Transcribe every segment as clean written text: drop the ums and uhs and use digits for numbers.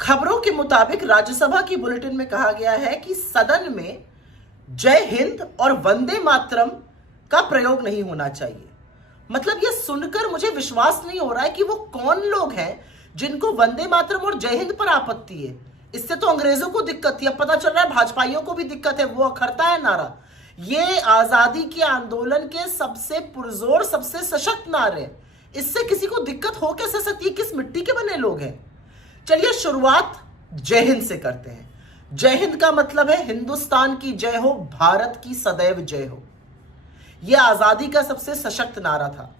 खबरों के मुताबिक राज्यसभा की बुलेटिन में कहा गया है कि सदन में जय हिंद और वंदे मातरम का प्रयोग नहीं होना चाहिए। मतलब यह सुनकर मुझे विश्वास नहीं हो रहा है कि वो कौन लोग हैं जिनको वंदे मातरम और जय हिंद पर आपत्ति है। इससे तो अंग्रेजों को दिक्कत थी, अब पता चल रहा है भाजपाइयों को भी दिक्कत है, वो अखरता है नारा। ये आजादी के आंदोलन के सबसे पुरजोर, सबसे सशक्त नारे, इससे किसी को दिक्कत हो कैसे सकती है? किस मिट्टी के बने लोग हैं? चलिए शुरुआत जय हिंद से करते हैं। जय हिंद का मतलब है हिंदुस्तान की जय हो, भारत की सदैव जय हो। यह आजादी का सबसे सशक्त नारा था।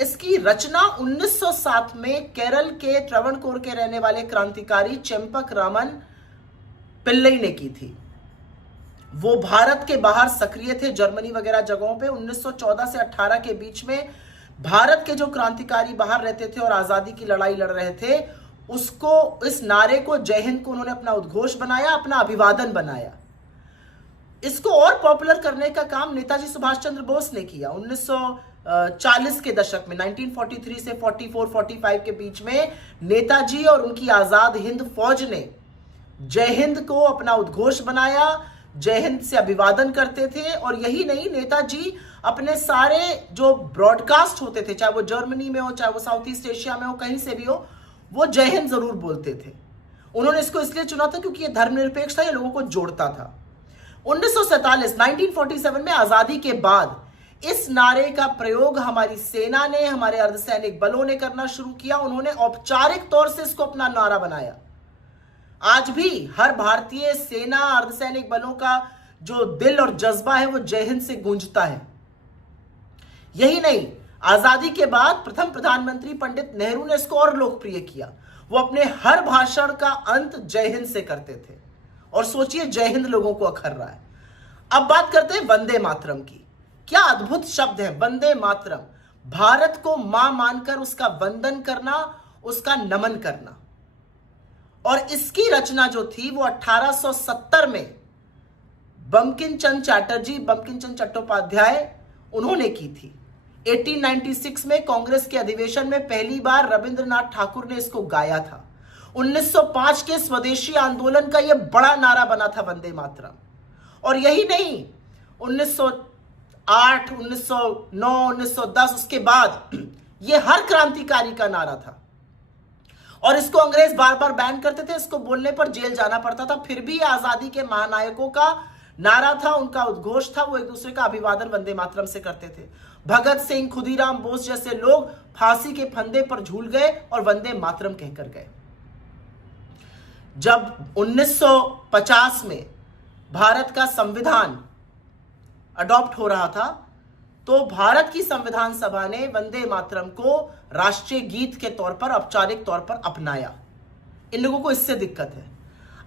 इसकी रचना 1907 में केरल के ट्रवणकोर के रहने वाले क्रांतिकारी चेम्पक रामन पिल्लई ने की थी। वो भारत के बाहर सक्रिय थे, जर्मनी वगैरह जगहों पे। 1914 से 18 के बीच में भारत के जो क्रांतिकारी बाहर रहते थे और आजादी की लड़ाई लड़ रहे थे, उसको, इस नारे को, जय हिंद को उन्होंने अपना उद्घोष बनाया, अपना अभिवादन बनाया। इसको और पॉपुलर करने का काम नेताजी सुभाष चंद्र बोस ने किया। 1940 के दशक में 1943 से 44-45 के बीच में नेताजी और उनकी आजाद हिंद फौज ने जय हिंद को अपना उद्घोष बनाया, जय हिंद से अभिवादन करते थे। और यही नहीं, नेताजी अपने सारे जो ब्रॉडकास्ट होते थे, चाहे वो जर्मनी में हो, चाहे वो साउथ ईस्ट एशिया में हो, कहीं से भी हो, वो जय हिंद जरूर बोलते थे। उन्होंने इसको इसलिए चुना था क्योंकि ये धर्मनिरपेक्ष था, ये लोगों को जोड़ता था। 1947 में आजादी के बाद इस नारे का प्रयोग हमारी सेना ने, हमारे अर्धसैनिक बलों ने करना शुरू किया। उन्होंने औपचारिक तौर से इसको अपना नारा बनाया। आज भी हर भारतीय सेना, अर्धसैनिक बलों का जो दिल और जज्बा है वो जय हिंद से गूंजता है। यही नहीं, आजादी के बाद प्रथम प्रधानमंत्री पंडित नेहरू ने इसको और लोकप्रिय किया। वो अपने हर भाषण का अंत जय हिंद से करते थे। और सोचिए, जय हिंद लोगों को अखर रहा है। अब बात करते हैं वंदे मातरम की। क्या अद्भुत शब्द है वंदे मातरम। भारत को मां मानकर उसका वंदन करना, उसका नमन करना। और इसकी रचना जो थी वो 1870 में बंकिम चंद्र चटर्जी, बंकिम चंद्र चट्टोपाध्याय, उन्होंने की थी। 1896 में कांग्रेस के अधिवेशन में पहली बार रविंद्रनाथ ठाकुर ने इसको गाया था। 1905 के स्वदेशी आंदोलन का यह बड़ा नारा बना था वंदे मातरम। और यही नहीं, 1908, 1909, 1910, उसके बाद यह हर क्रांतिकारी का नारा था। और इसको अंग्रेज बार बार बैन करते थे, इसको बोलने पर जेल जाना पड़ता था। फिर भी आजादी के महानायकों का नारा था, उनका उद्घोष था, वो एक दूसरे का अभिवादन वंदे मातरम से करते थे। भगत सिंह, खुदीराम बोस जैसे लोग फांसी के फंदे पर झूल गए और वंदे मातरम कहकर गए। जब 1950 में भारत का संविधान अडॉप्ट हो रहा था, तो भारत की संविधान सभा ने वंदे मातरम को राष्ट्रीय गीत के तौर पर, औपचारिक तौर पर अपनाया। इन लोगों को इससे दिक्कत है।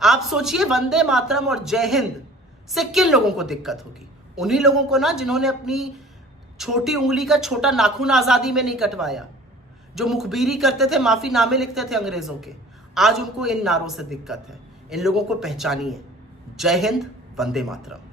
आप सोचिए, वंदे मातरम और जय हिंद से किन लोगों को दिक्कत होगी? उन्हीं लोगों को ना, जिन्होंने अपनी छोटी उंगली का छोटा नाखून आजादी में नहीं कटवाया, जो मुखबिरी करते थे, माफीनामे लिखते थे अंग्रेजों के। आज उनको इन नारों से दिक्कत है। इन लोगों को पहचानिए। जय हिंद, वंदे मातरम।